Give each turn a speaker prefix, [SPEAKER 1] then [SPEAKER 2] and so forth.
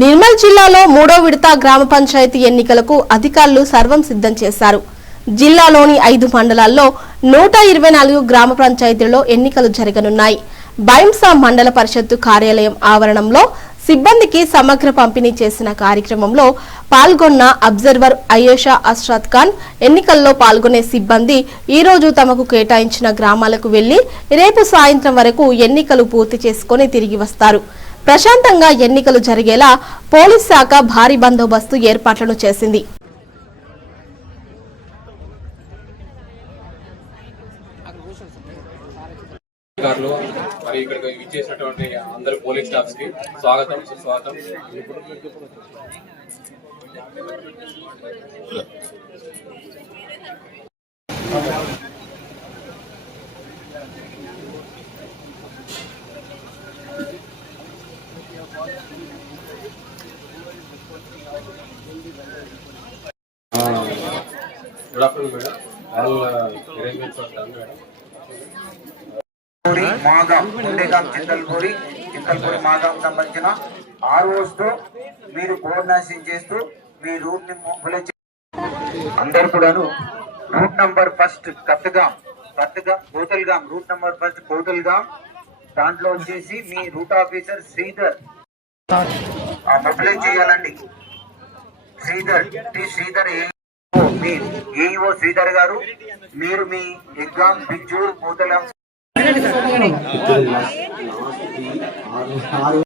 [SPEAKER 1] నిర్మల్ జిల్లాలో మూడో విడత గ్రామ పంచాయతీ ఎన్నికలకు అధికారులు సర్వం సిద్ధం చేశారు. జిల్లాలోని ఐదు మండలాల్లో నూట ఇరవై నాలుగు గ్రామ పంచాయతీలలో ఎన్నికలు జరగనున్నాయి. బైంసా మండల పరిషత్తు కార్యాలయం ఆవరణంలో సిబ్బందికి సమగ్ర పంపిణీ చేసిన కార్యక్రమంలో పాల్గొన్న అబ్జర్వర్ అయేషా అష్రత్ ఖాన్ ఎన్నికల్లో పాల్గొనే సిబ్బంది ఈ రోజు తమకు కేటాయించిన గ్రామాలకు వెళ్ళి రేపు సాయంత్రం వరకు ఎన్నికలు పూర్తి చేసుకుని తిరిగి వస్తారు. ప్రశాంతంగా ఎన్నికలు జరిగేలా పోలీస్ శాఖ భారీ బందోబస్తు ఏర్పాట్లను చేసింది.
[SPEAKER 2] అధికారులు మరి ఇక్కడికి ఇచ్చేసినటువంటి అందరు పోలీస్ స్టాఫ్స్కి స్వాగతం సుస్వాగతం. Good afternoon madam. All arrangements are done madam.
[SPEAKER 3] Magam ఉండేగా Chintalpuri Chintalpuri Magam సంబంధించిన ఆర్ఓస్తో మీరు కోఆర్డినేషన్ చేస్తూ మీ రూట్ని మొబైల్ అందరు కూడాను రూట్ నంబర్ ఫస్ట్ కత్గాం కత్తుగాం Kothalgaon route number first Kothalgaon. దాంట్లో వచ్చేసి మీ రూట్ ఆఫీసర్ శ్రీధర్. మొబిలైజ్ చేయాలండి. శ్రీధర్ టి శ్రీధర్ ఏ మీ ఏఈఓ శ్రీధర్ గారు మీరు మీ ఎగ్జామ్ బిజ్జూర్ కోతలాం ஆறு